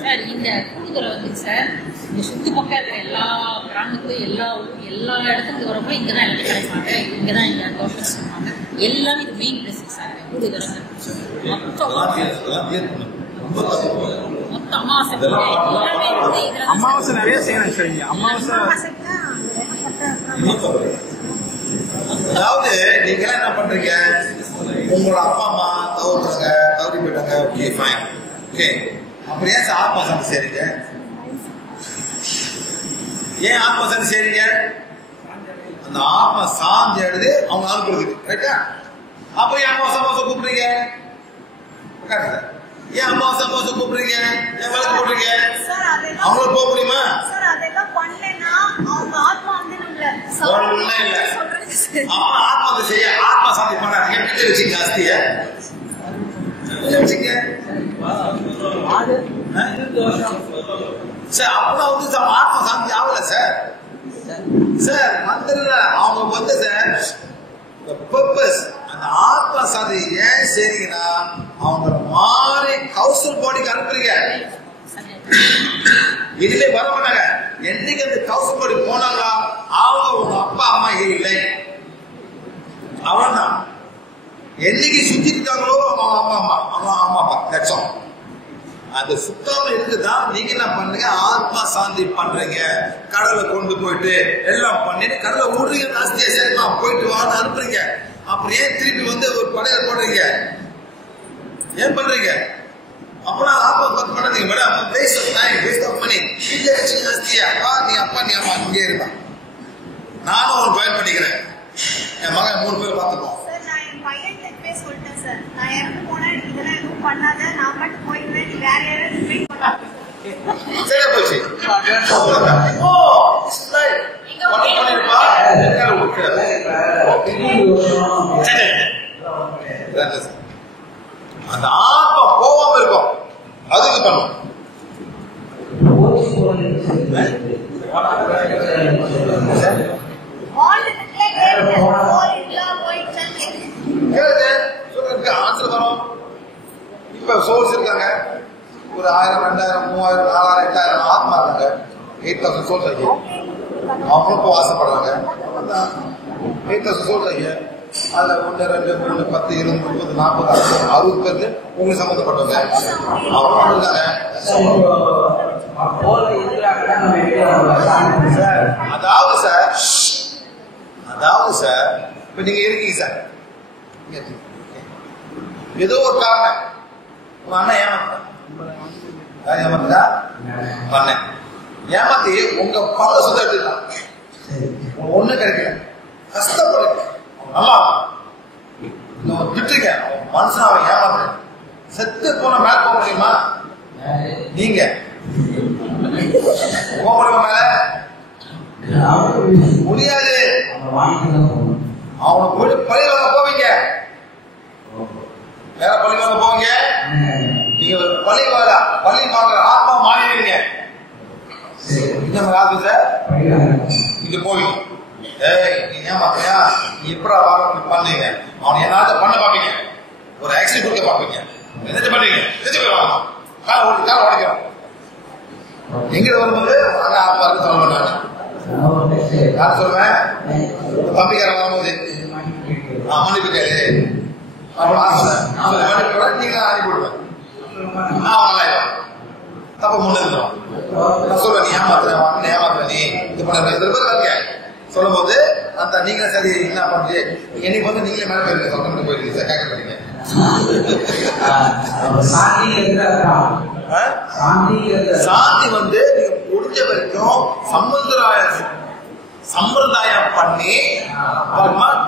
Sir இந்த கூடுதலை வந்து sir இந்த சுத்து பக்கம் இருக்கிற எல்லா கிராமத்துக்கும் எல்லா இடத்துக்கு வரப்போ இங்கே தான் எல்லாத்தையும் கிடைப்பாங்க, இங்கே தான் இங்கே தோட்டம் செய்வாங்க. எல்லாமே இது மெயின் பிளேஸ் சார் கூடுதலை மொத்த அமாவாசை எல்லாமே வந்து அமாவாசை நிறைய செய்யணும் சார். இங்கே அமாவாசை அதாவது நீங்க என்ன பண்றீங்க, உங்களோட அப்பா அம்மா தவறி போயிட்டாங்க, ஓகே ஃபைன், ஓகே. அப்புறம் ஏன் ஆத்மா சாந்தி செய்றீங்க? ஏன் ஆத்மா சாந்தி செய்றீங்க? அந்த ஆத்மா சாந்தி அடைது அவங்க அனுப்புறதுக்கு, ரைட்டா? அப்ப ஏன் அமாவாசை கூப்பிடுறீங்க? ஏன் அமாவாசை கூப்பிடுறீங்க? ஏன் வழக்கு போடுறீங்க? அவங்கள போக முடியுமா? ஆத்மா செய்ய ஆத்மா சாந்தி பண்ணாதீங்க, வீட்டை வச்சுங்க அஸ்திய வச்சுங்க சார். அப்பதான் வந்து ஆத்மா சாந்தி ஆகல சார். சார் மந்திர அவங்க வந்து சார் பர்பஸ் அந்த ஆத்மா சாந்தி ஏன் சரிங்கன்னா அவங்க மாறி கௌசல் பாடிக்கு அனுப்புறீங்க. இனிமே வர மாட்டாங்க. என்னைக்கு அந்த கௌசல் பாடி போனாங்க அவங்க உங்க அப்பா அம்மா இல்லை, அவ்வளவுதான். என்னைக்கு சுத்தி இருக்காங்களோ அவங்க அம்மா அப்பா, தட்ஸ் ஆல். அது சுத்தாம இருக்குதான் நீங்க என்ன பண்ணுங்க, ஆத்மா சாந்தி பண்றீங்க. கடலை கொண்டு போயிட்டு எல்லாம் பண்ணிட்டு கடலை விடுறீங்க, நாஸ்தியா சரிமா போயிட்டு வான்னு அனுப்புறீங்க. அப்புறம் ஏன் திருப்பி வந்து ஒரு படையில போடுறீங்க? ஏன் பண்றீங்க? அப்பனா ஆத்மா பத்து பண்ணாதீங்க madam. Waste of time, waste of money. இல்ல வச்சுங்க நாஸ்தியா நீ அப்பா நீ அம்மா இங்கே இருப்பான். நானும் ஒரு பயன் பண்ணிக்கிறேன். என் மகன் 3 பேர் பார்த்துப்போம். சரியா போச்சு. அந்த ஆத்மா போகாம இருக்கும், அதுக்கு பண்ணும். ஆன்சர் வரும். இப்ப சோர்ஸ் இருக்காங்க, ஒரு 1000, 2000, 3000, 4000, 8000 ஆத்மா இருக்காங்க. 8000 சோர்ஸ் ஆகி அவங்களுக்கும் ஆசைப்படுறாங்க. 8000 சோர்ஸ் ஆகி அதுல 1, 2, 3, 10, 20, 30, 40, 60 பேருக்கு உங்களுக்கு சம்பந்தப்பட்டவங்க அவங்க இருக்காங்க. அதாவது சார் இப்ப நீங்க இருக்கீங்க சார், ஏதோ ஒரு காரணம் உங்க அண்ணன் ஏமாத்தா அண்ணன் ஏமாத்தி உங்க பல சொந்த எடுத்துக்கலாம், ஒண்ணு கிடைக்கல, கஷ்டப்படுங்க, நல்லா திட்டுங்க, மனுஷன் அவன் ஏமாத்து. செத்து போன மேல போக முடியுமா? நீங்க போக முடியுமா? மேல முடியாது. அவனை போயிட்டு பழி வாங்க போவீங்க, வேற பழி வாங்க போவீங்க. நீங்க பழி வாங்க ஆத்மா மாறிடுவீங்க. இது போவீங்க. நீ ஏமாத்தையா, நீ எப்படா வாங்க பண்ணீங்க, அவன் என்ன பண்ண பாப்பீங்க, ஒரு ஆக்சிடென்ட் கொடுக்க பாப்பீங்க, என்ன பண்ணீங்க, காலை உடைக்கிறோம். எங்க வரும்போது அங்க ஆத்மா இருக்கு சொல்ல மாட்டாங்க. நான் சொல்லுவேன், தம்பிக்காரன் வரும்போது மன்னிப்பு கேளு மன்னிப்பு நீங்க அனுப்பி விடுவேன், நான் நல்லா தப்ப முன்னேறோம். நான் சொல்லுவேன், நீ ஏமாத்துற நீ இது பண்ண இருக்க சொல்லும் போது அந்த நீங்க சரி என்ன பண்றீங்க, என்னைக்கு வந்து நீங்களே மேல போயிருங்க, சொந்தம் போயிருக்கீங்க சார், கேட்க மாட்டீங்க. சாந்தி வந்து நீங்க முடிஞ்ச வரைக்கும் சம்பிரதாயம் பண்ணி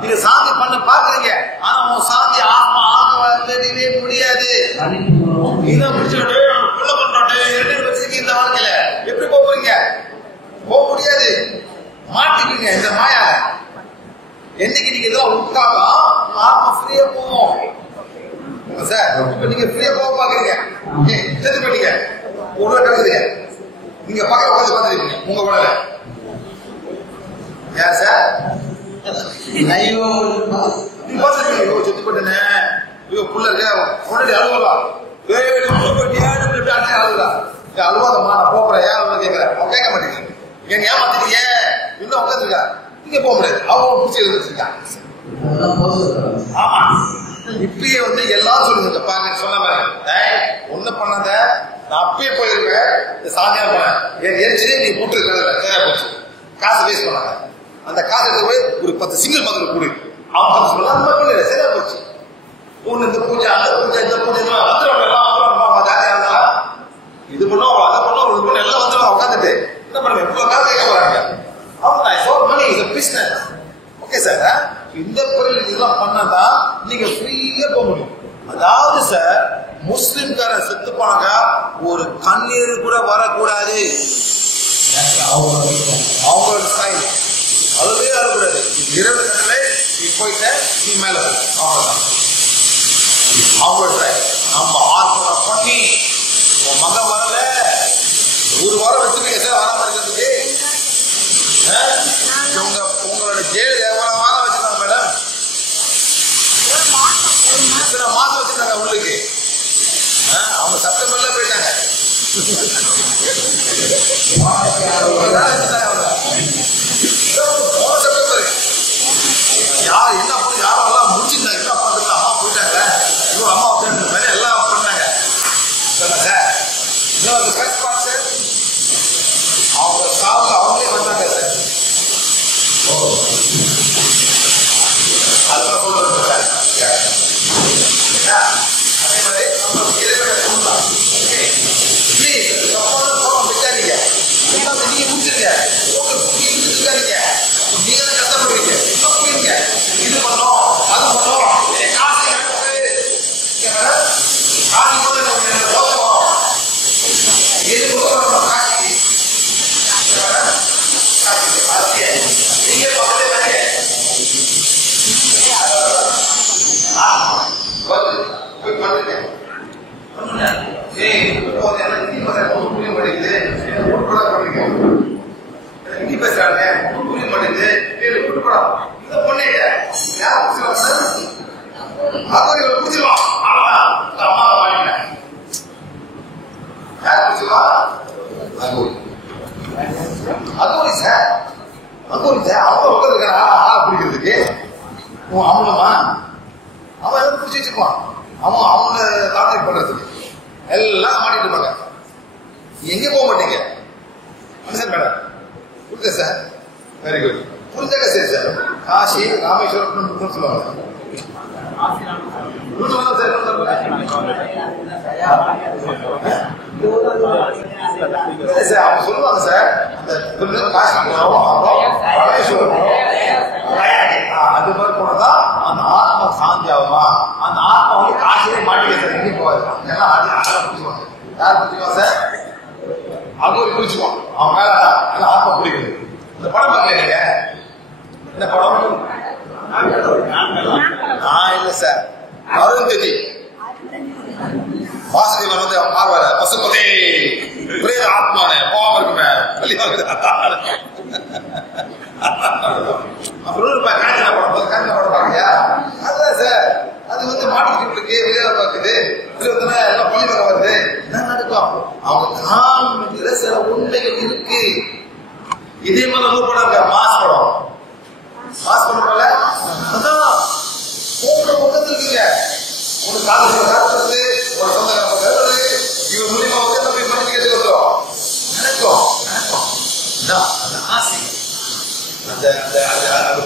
நீங்க சாந்தி பண்ண பாக்குறீங்க. ஆனா உங்க சாந்தி ஆத்மா ஆகவே முடியாது. இதை முடிச்சுட்டு உள்ள பண்றோட்டு வச்சிருக்கீங்க. இந்த வாழ்க்கையில எப்படி போறீங்க? போக முடியாது, மாட்டிக்கீங்க இந்த மாயால. என்னைக்கு நீங்க இதெல்லாம் விட்டாதான் ஆத்மா ஃப்ரீயா போவோம் சார். இப்ப நீங்க ஃப்ரீயா போக பாக்குறீங்க, செத்து போயிட்டீங்க, உள்ள கிடக்குதுங்க, நீங்க பக்கம் உட்காந்து பார்த்துருக்கீங்க உங்க கூட யார் சார்? செத்து போட்டேன்னு புள்ள இருக்க முன்னாடி அழுவலாம், அழுகுதா அழுவாதம்மா நான் போறேன் ஏன் அவ்வளவு கேட்கிறேன் அவன் கேட்க மாட்டேங்கிறேன் எங்க ஏமாத்திட்டீங்க இன்னும் உட்காந்துருக்கா இங்க போக முடியாது அவன் பிடிச்சி எழுதிருக்கான். ஆமா இப்பயே வந்து எல்லாரும் சொல்லுங்க பாருங்க சொன்ன மாதிரி ஒண்ணு பண்ணாத நான் அப்பயே போயிருவேன் இந்த சாமியா போனேன் எரிச்சு நீ போட்டு போச்சு காசு வேஸ்ட் பண்ணாங்க அந்த காசு எடுத்து போய் ஒரு 10 சிங்கிள் மதம் கொடு அவன் 10 சொல்ல அந்த மாதிரி பண்ணல சரியா போச்சு. ஒண்ணு இந்த பூஜை அந்த பூஜை இந்த பூஜை வந்துடும் எல்லாம் ஜாலியா இருந்தா இது பண்ணுவோம் அதை பண்ணுவோம் இது பண்ண எல்லாம் வந்துடும் உட்காந்துட்டு என்ன பண்ணுவேன் இவ்வளவு காசு கேட்க போறாங்க அவங்க so money is a business. Okay sir இந்த பொருள் இதெல்லாம் பண்ணாதான் நீங்க ஃப்ரீயா போக முடியும். அதாவது சார் முஸ்லிம்காரன் செத்து போனாங்க ஒரு கண்ணீர் கூட வரக்கூடாது அவங்களோட ஸ்டைல் அதுவே வரக்கூடாது. 20 கட்டளை நீ போயிட்ட நீ மேல அவ்வளவுதான் அவங்களோட ஸ்டைல். நம்ம ஆர்ப்பணை பண்ணி உன் மகன் வரல ஒரு வாரம் வச்சுருக்கீங்க சார் வராம இருக்கிறதுக்கு உங்களோட ஜெயில் எவ்வளவு வாரம் வச்சிருக்காங்க மேடம் எத்தனை மாசம் வச்சிருக்காங்க உள்ளுக்கு அவங்க செப்டம்பர்ல போயிட்டாங்க செப்டம்பர் யார் என்ன பண்ணி யாரும் எல்லாம் முடிச்சிருந்தாங்க என்ன பண்றது அம்மா போயிட்டாங்க இன்னும் அம்மா மேல எல்லாம் பண்ணாங்க சார் இன்னொரு ஃபர்ஸ்ட் பார்ட் சார் அவங்க சாப்பிட அவங்களே வந்தாங்க சார் அதுதான் சொல்றது சார் அதே மாதிரி விட்டாதீங்க நீங்க முடிச்சிருங்க இருக்காதீங்க நீங்க தான் கஷ்டப்படுவீங்க போயிருங்க இது பண்ணோம் அது பண்ணோம் காசு காசு கூட எது கொடுக்கணும் காசு நீங்க பக்கத்துல போய் பண்ணுங்க பேசுறாங்க புரிய மாட்டேங்குது பிடிச்சிருவான் அம்மா வாங்கிட்டேன் யார் பிடிச்சிருவா அகோரி சார் அவங்க உட்காந்துருக்கான் ஆளை பிடிக்கிறதுக்கு அவங்களமா அவன் எதாவது பிடிச்சி வச்சிருப்பான் அவங்க கான்டாக்ட் பண்றதுக்கு எல்லாம் மாட்டிட்டு இருப்பாங்க. எங்க போக மாட்டீங்க சார் மேடம் புரியுதா சார் வெரி குட் புரிஞ்சாங்க சரி சார் காசி ராமேஸ்வரம் சொல்லுவாங்க சார் அவங்க சொல்லுவாங்க சார் அந்த காசி ராமேஸ்வரம் அது மாதிரி போனதான் அந்த ஆத்மா சாந்தி ஆகுமா அந்த ஆத்மா வந்து காசிலே மாட்டிக்க சார் எங்கே போவாது எல்லாம் பிடிச்சுவாங்க யார் பிடிச்சுவாங்க சார் அது ஒரு பிடிச்சுவான் அவன் மேல ஆத்மா பிடிக்குது. இந்த படம் பார்க்கல நீங்க என்ன படம் இல்ல சார் அருந்ததி வாசுதேவன் வந்து அவன் மாறுவார பசுபதே பிரேத ஆத்மான போகாம இருக்குமே அப்புறம் காஞ்சினா படம் பாக்கலையா அதுதான் சார் அது வந்து மாட்டுக்கு வெளியில பாக்குது எல்லாம் பள்ளி வர வருது என்ன நடக்கும் அவங்க காமிக்கிற சில உண்மைகள் இருக்கு. இதே மாதிரி ஒரு படம் இருக்க மாஸ் படம் போல அதான் பக்கத்துல இருக்கீங்க ஒரு காலத்துல காட்டுறது ஒரு சொந்தக்காரங்க கருது இவர் மூலியமா வந்து போய் மனசு கேட்டு வந்தோம் நடக்கும் அந்த ஆசை அந்த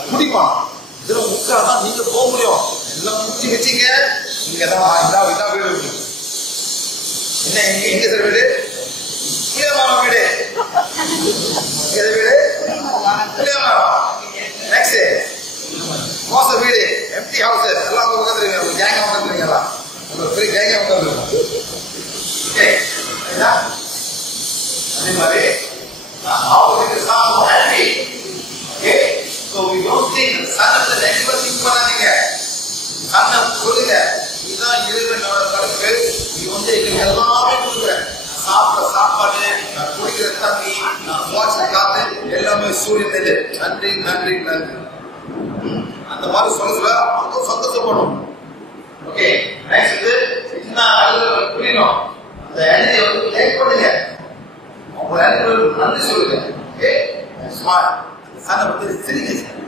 குடிப்பான் இதுல முக்காதான் நீங்க போக முடியும் எல்லாம் முட்டி வச்சீங்க இங்கதான் இதான் வீடு இருக்கு என்ன எங்க சார் வீடு புளியமாமா வீடு வீடு புளியமாமா நெக்ஸ்ட் மோச வீடு எம்டி ஹவுஸ் எல்லாம் உட்காந்துருங்க உங்க கேங்க உட்காந்துருங்க எல்லாம் உங்க பெரிய கேங்க உட்காந்துருங்க அதே மாதிரி So we don't think son of the next think பண்ணாதீங்க son of சொல்லுங்க இதுதான் இறைவனோட கருத்து நீ வந்து எங்களுக்கு எல்லாமே கொடுக்குற சாப்பிட்ட சாப்பாடு நான் குடிக்கிற தண்ணி நான் சுவாச காத்து எல்லாமே சூரியன் இது நன்றி நன்றி நன்றி அந்த மாதிரி சொல்ல அவங்க சந்தோஷப்படும். ஓகே நெக்ஸ்ட் இது புரியணும் அந்த எண்ணெயை வந்து லேட் பண்ணுங்க ஒரு நன்றி சொல்லுங்க. Okay, smile. சண்டை பத்தி சிரிங்க சார்.